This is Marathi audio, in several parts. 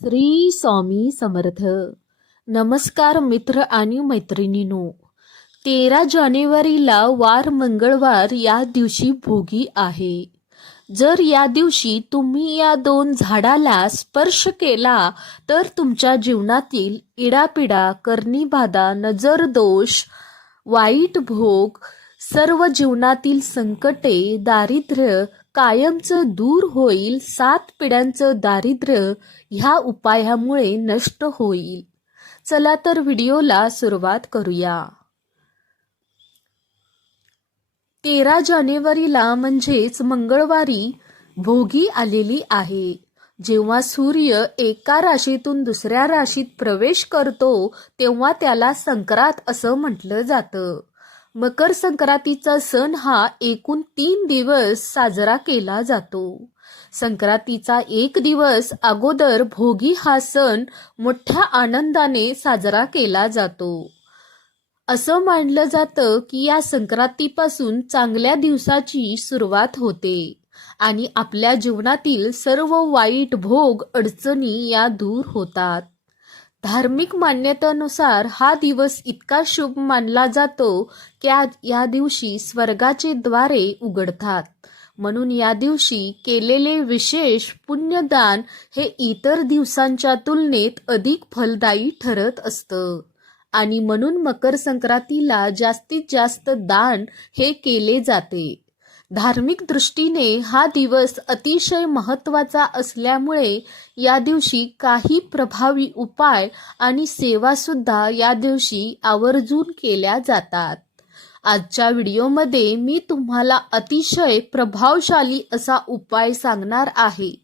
श्री स्वामी समर्थ. नमस्कार मित्र आणि मैत्रिणींनो. तेरा जानेवारीला वार मंगळवार या दिवशी भोगी आहे. जर या दिवशी तुम्ही या दोन झाडाला स्पर्श केला तर तुमच्या जीवनातील इडापिडा करणीबाधा नजर दोष वाईट भोग सर्व जीवनातील संकटे दारिद्र्य कायमचं दूर होईल सात पिढ्यांचं दारिद्र्य ह्या उपायामुळे नष्ट होईल. चला तर व्हिडिओला सुरुवात करूया. तेरा जानेवारीला म्हणजेच मंगळवारी भोगी आलेली आहे. जेव्हा सूर्य एका राशीतून दुसऱ्या राशीत प्रवेश करतो तेव्हा त्याला संक्रांत असं म्हटलं जातं. मकर संक्रांतीचा सण हा एकूण तीन दिवस साजरा केला जातो. संक्रांतीचा एक दिवस अगोदर भोगी हा सण मोठ्या आनंदाने साजरा केला जातो. असं मानलं जातं की या संक्रांतीपासून चांगल्या दिवसाची सुरुवात होते आणि आपल्या जीवनातील सर्व वाईट भोग अडचणी या दूर होतात. धार्मिक मान्यतेनुसार हा दिवस इतका शुभ मानला जातो की या दिवशी स्वर्गाचे द्वारे उघडतात. म्हणून या दिवशी केलेले विशेष पुण्यदान हे इतर दिवसांच्या तुलनेत अधिक फलदायी ठरत असतं. आणि म्हणून मकर संक्रांतीला जास्तीत जास्त दान हे केले जाते. धार्मिक दृष्टीने हा दिवस अतिशय महत्त्वाचा असल्यामुळे या दिवशी काही प्रभावी उपाय आणि सेवासुद्धा या दिवशी आवर्जून केल्या जातात. आजच्या व्हिडिओमध्ये मी तुम्हाला अतिशय प्रभावशाली असा उपाय सांगणार आहे.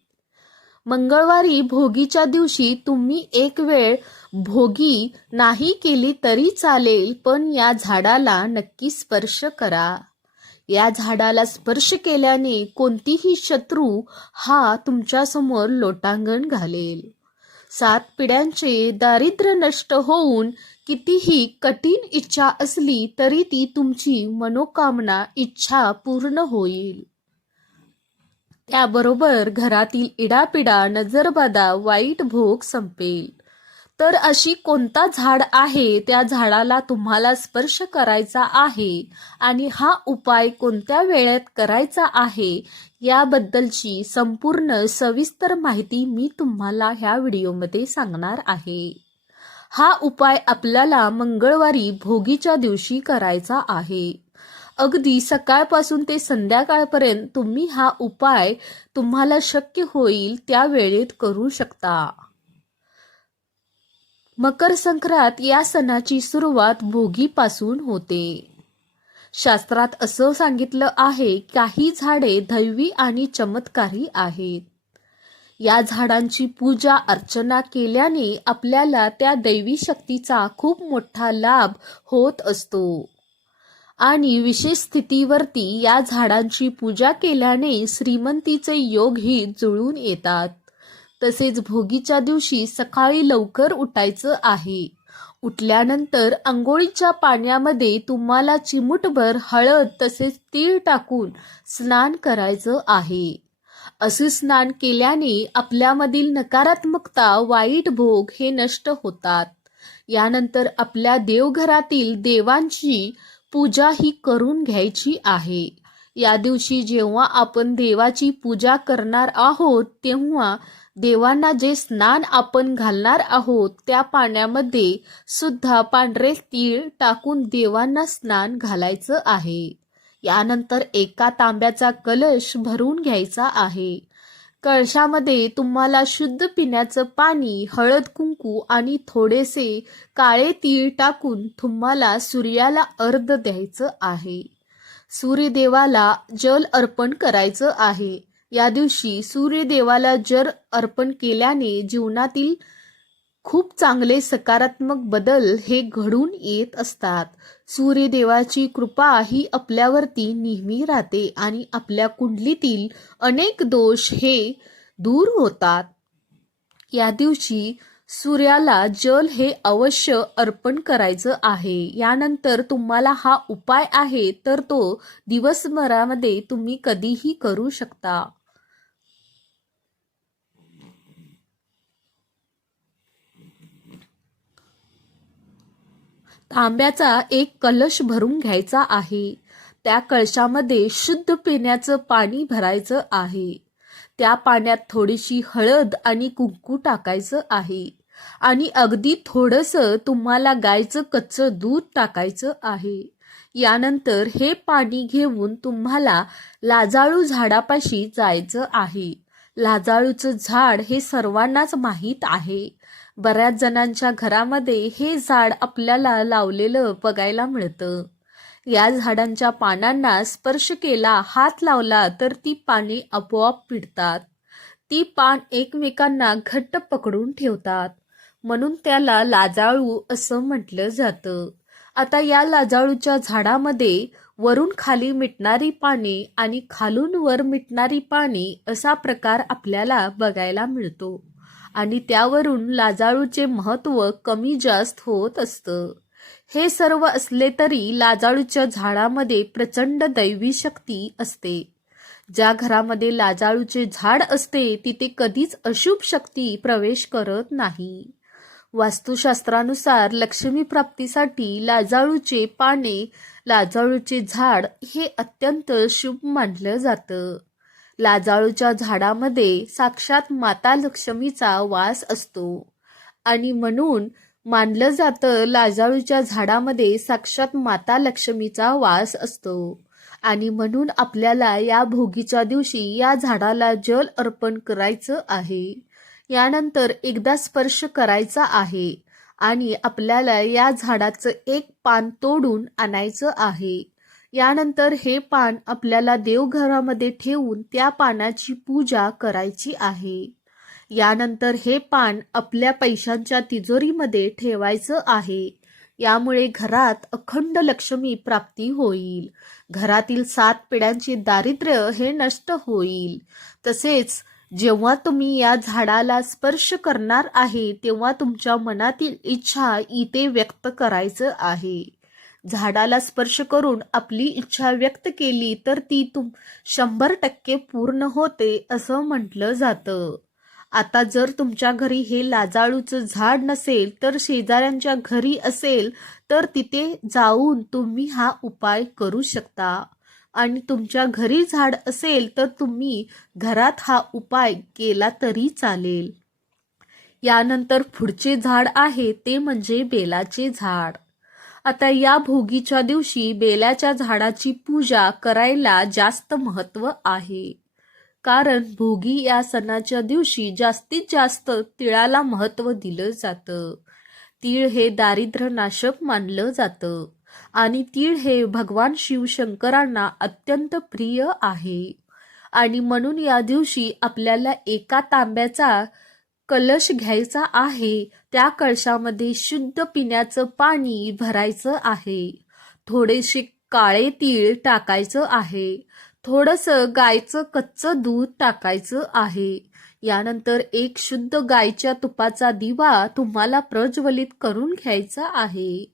मंगळवारी भोगीच्या दिवशी तुम्ही एक वेळ भोगी नाही केली तरी चालेल पण या झाडाला नक्की स्पर्श करा. या झाडाला स्पर्श केल्याने कोणतीही शत्रू हा तुमच्यासमोर लोटांगण घालेल. सात पिढ्यांचे दारिद्र्य नष्ट होऊन कितीही कठीण इच्छा असली तरी ती तुमची मनोकामना इच्छा पूर्ण होईल. त्याबरोबर घरातील इडापिडा नजरबाधा वाईट भोग संपेल. तर अशी कोणता झाड आहे? त्या झाडाला तुम्हाला स्पर्श करायचा आहे. आणि हा उपाय कोणत्या वेळेत करायचा आहे? याबद्दलची संपूर्ण सविस्तर माहिती मी तुम्हाला ह्या व्हिडिओमध्ये सांगणार आहे. हा उपाय आपल्याला मंगळवारी भोगीच्या दिवशी करायचा आहे. अगदी सकाळपासून ते संध्याकाळपर्यंत तुम्ही हा उपाय तुम्हाला शक्य होईल त्या वेळेत करू शकता. मकर संक्रांत या सणाची सुरुवात भोगीपासून होते. शास्त्रात असं सांगितलं आहे काही झाडे दैवी आणि चमत्कारी आहेत. या झाडांची पूजा अर्चना केल्याने आपल्याला त्या दैवी शक्तीचा खूप मोठा लाभ होत असतो. आणि विशेष स्थितीवरती या झाडांची पूजा केल्याने श्रीमंतीचे योगही जुळून येतात. तसेच भोगीच्या दिवशी सकाळी लवकर उठायचं आहे. उठल्यानंतर आंघोळीच्या पाण्यामध्ये तुम्हाला चिमूटभर हळद तसेच तीळ टाकून स्नान करायचं आहे. असे स्नान केल्याने आपल्यामधील नकारात्मकता वाईट भोग हे नष्ट होतात. यानंतर आपल्या देवघरातील देवांची पूजा ही करून घ्यायची आहे. या दिवशी जेव्हा आपण देवाची पूजा करणार आहोत तेव्हा देवांना जे स्नान आपण घालणार आहोत त्या पाण्यामध्ये सुद्धा पांढरे तीळ टाकून देवांना स्नान घालायचं आहे. यानंतर एका तांब्याचा कलश भरून घ्यायचा आहे. कळशामध्ये तुम्हाला शुद्ध पिण्याचं पाणी हळद कुंकू आणि थोडेसे काळे तीळ टाकून तुम्हाला सूर्याला अर्ध द्यायचं आहे. सूर्यदेवाला जल अर्पण करायचं आहे. या दिवशी सूर्यदेवाला जर अर्पण केल्याने जीवनातील खूप चांगले सकारात्मक बदल हे घडून येत असतात. सूर्यदेवाची कृपा ही आपल्यावरती नेहमी राहते आणि आपल्या कुंडलीतील अनेक दोष हे दूर होतात. या दिवशी सूर्याला जल हे अवश्य अर्पण करायचं आहे. यानंतर तुम्हाला हा उपाय आहे तर तो दिवसभरामध्ये तुम्ही कधीही करू शकता. तांब्याचा एक कलश भरून घ्यायचा आहे. त्या कळशामध्ये शुद्ध पिण्याचं पाणी भरायचं आहे. त्या पाण्यात थोडीशी हळद आणि कुंकू टाकायचं आहे. आणि अगदी थोडंसं तुम्हाला गायचं कच्चं दूध टाकायचं आहे. यानंतर हे पाणी घेऊन तुम्हाला लाजाळू झाडापाशी जायचं आहे. लाजाळूचं झाड हे सर्वांनाच माहीत आहे. बऱ्याच जणांच्या घरामध्ये हे झाड आपल्याला लावलेलं बघायला मिळतं. या झाडांच्या पानांना स्पर्श केला हात लावला तर ती पाने आपोआप पिडतात. ती पान एकमेकांना घट्ट पकडून ठेवतात. म्हणून त्याला लाजाळू असं म्हटलं जातं. आता या लाजाळूच्या झाडामध्ये वरून खाली मिटणारी पाने आणि खालून वर मिटणारी पाने असा प्रकार आपल्याला बघायला मिळतो. आणि त्यावरून लाजाळूचे महत्त्व कमी जास्त होत असतं. हे सर्व असले तरी लाजाळूच्या झाडामध्ये प्रचंड दैवी शक्ती असते. ज्या घरामध्ये लाजाळूचे झाड असते तिथे कधीच अशुभ शक्ती प्रवेश करत नाही. वास्तुशास्त्रानुसार लक्ष्मी प्राप्तीसाठी लाजाळूचे पाने लाजाळूचे झाड हे अत्यंत शुभ मानलं जातं. लाजाळूच्या झाडामध्ये साक्षात माता लक्ष्मीचा वास असतो. आणि म्हणून मानलं जातं लाजाळूच्या झाडामध्ये साक्षात माता लक्ष्मीचा वास असतो. आणि म्हणून आपल्याला या भोगीच्या दिवशी या झाडाला जल अर्पण करायचं आहे. यानंतर एकदा स्पर्श करायचा आहे आणि आपल्याला या झाडाचं एक पान तोडून आणायचं आहे. यानंतर हे पान आपल्याला देवघरामध्ये ठेवून त्या पानाची पूजा करायची आहे. यानंतर हे पान आपल्या पैशांच्या तिजोरीमध्ये ठेवायचं आहे. यामुळे घरात अखंड लक्ष्मी प्राप्ती होईल. घरातील सात पिढ्यांचे दारिद्र्य हे नष्ट होईल. तसेच जेव्हा तुम्ही या झाडाला स्पर्श करणार आहे तेव्हा तुमच्या मनातील इच्छा इथे व्यक्त करायचं आहे. झाडाला स्पर्श करून आपली इच्छा व्यक्त केली तर ती तुम शंभर टक्के पूर्ण होते असं म्हटलं जातं. आता जर तुमच्या घरी हे लाजाळूचं झाड नसेल तर शेजाऱ्यांच्या घरी असेल तर तिथे जाऊन तुम्ही हा उपाय करू शकता. आणि तुमच्या घरी झाड असेल तर तुम्ही घरात हा उपाय केला तरी चालेल. यानंतर पुढचे झाड आहे ते म्हणजे बेलाचे झाड. आता या भोगीच्या दिवशी बेलाच्या झाडाची पूजा करायला जास्त महत्त्व आहे. कारण भोगी या सणाच्या दिवशी जास्तीत जास्त तिळाला महत्त्व दिलं जातं. तीळ हे दारिद्र्य नाशक मानलं जातं आणि तीळ हे भगवान शिवशंकरांना अत्यंत प्रिय आहे. आणि म्हणून या दिवशी आपल्याला एका तांब्याचा कलश घ्यायचा आहे त्या कळशामध्ये शुद्ध पिण्याचं पाणी भरायचं आहे. थोडेसे काळे तीळ टाकायचं आहे. थोडंसं गायचं कच्चं दूध टाकायचं आहे. यानंतर एक शुद्ध गायच्या तुपाचा दिवा तुम्हाला प्रज्वलित करून घ्यायचा आहे.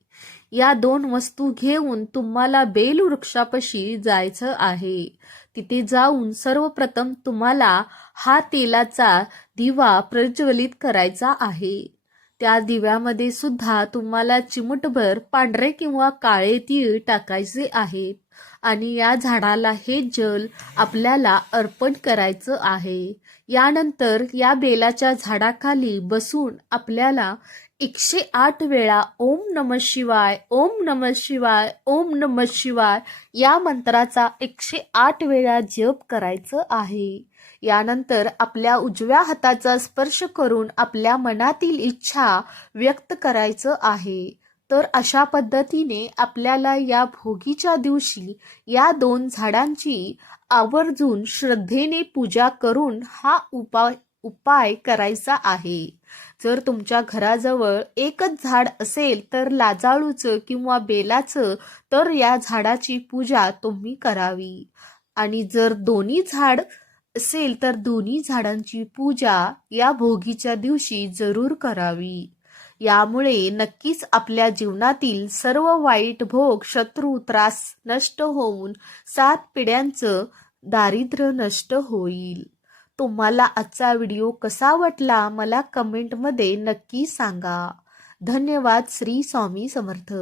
या दोन वस्तू घेऊन तुम्हाला बेल वृक्षापाशी जायचं आहे. तिथे जाऊन सर्वप्रथम तुम्हाला हा तेलाचा दिवा प्रज्वलित करायचा आहे. त्या दिव्यामध्ये सुद्धा तुम्हाला चिमटभर पांढरे किंवा काळे तीळ टाकायचे आहेत. आणि या झाडाला हे जल आपल्याला अर्पण करायचं आहे. यानंतर या बेलाच्या झाडाखाली बसून आपल्याला एकशे आठ वेळा ओम नम शिवाय ओम नम शिवाय ओम नम शिवाय या मंत्राचा एकशे आठ वेळा जप करायचं आहे. यानंतर आपल्या उजव्या हाताचा स्पर्श करून आपल्या मनातील इच्छा व्यक्त करायचं आहे. तर अशा पद्धतीने आपल्याला या भोगीच्या दिवशी या दोन झाडांची आवर्जून श्रद्धेने पूजा करून हा उपाय उपाय करायचा आहे. जर तुमच्या घराजवळ एकच झाड असेल तर लाजाळूचं किंवा बेलाचं तर या झाडाची पूजा तुम्ही करावी. आणि जर दोन्ही झाड असेल तर दोन्ही झाडांची पूजा या भोगीच्या दिवशी जरूर करावी. यामुळे नक्कीच आपल्या जीवनातील सर्व वाईट भोग शत्रू त्रास नष्ट होऊन सात पिढ्यांचं दारिद्र्य नष्ट होईल. तुम्हाला आजचा व्हिडिओ कसा वाटला मला कमेंटमध्ये नक्की सांगा. धन्यवाद श्री स्वामी समर्थ.